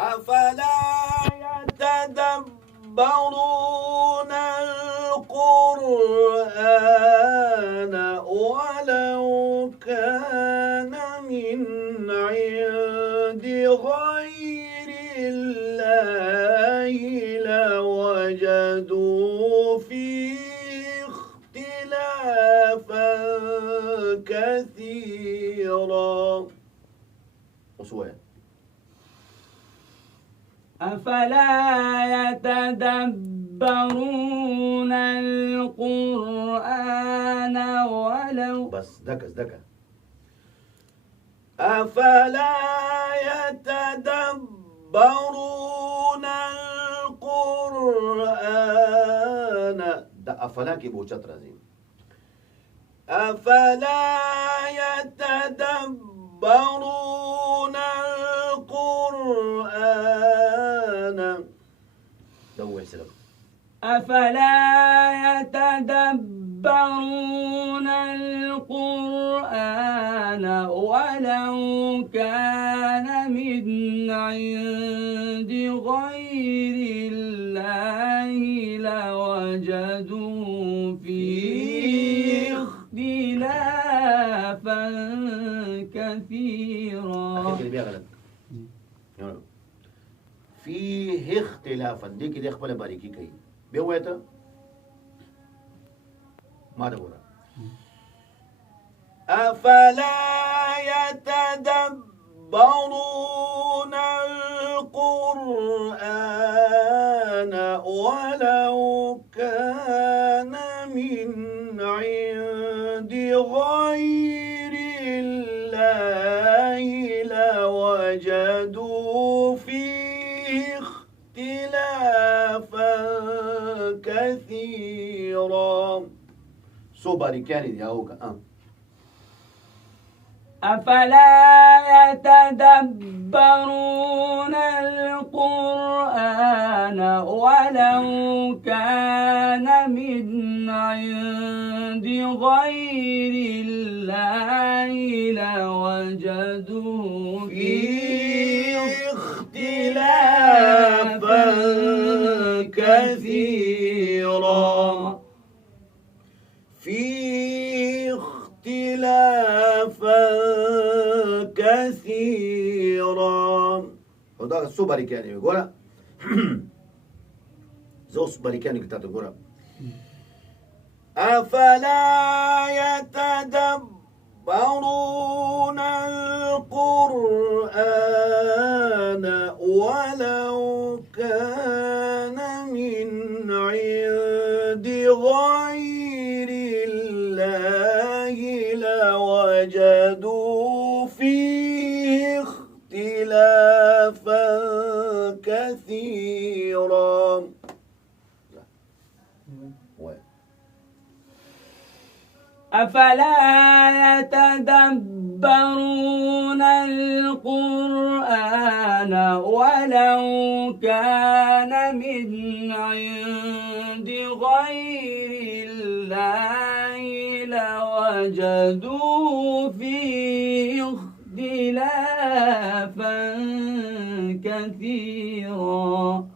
أفلا يتدبرون القرآن ولو كان من عند غير الله لوجدوا فيه اختلافا كثيرا. وشوية أفلا يتدبرون القرآن ولو بس دكا أفلا يتدبرون القرآن ده أفلا كي بوشت رزيم أفلا يتدبرون القرآن دوي سلام أفلا يتدبرون القرآن ولو كان من عند غير الله لوجدوا فيه اختلافا كثيرا. فيه اختلافا دي كده يخبل باریکی کوي به وایته ما ده ګوره أفلا يتدبرون القرآن ولو كان من عند غير الله لوجدوا فيه اختلافا كثيرا. سو باریکانی دی آوکا أفلا يتدبرون القرآن ولو كان من عند غير الله لوجدوا فيه اختلافا كثيرا. في اختلافا كثيرا. وده سو باریکانی ګوره زوس باریکانی کتاب ګوره أفلا يتدبرون القرآن ولو كان من عند غير الله لوجدوا فيه اختلافا كثيرا. أفلا يتدبرون القرآن ولو كان من عند غير الله لوجدوا فيه اختلافا كثيرا.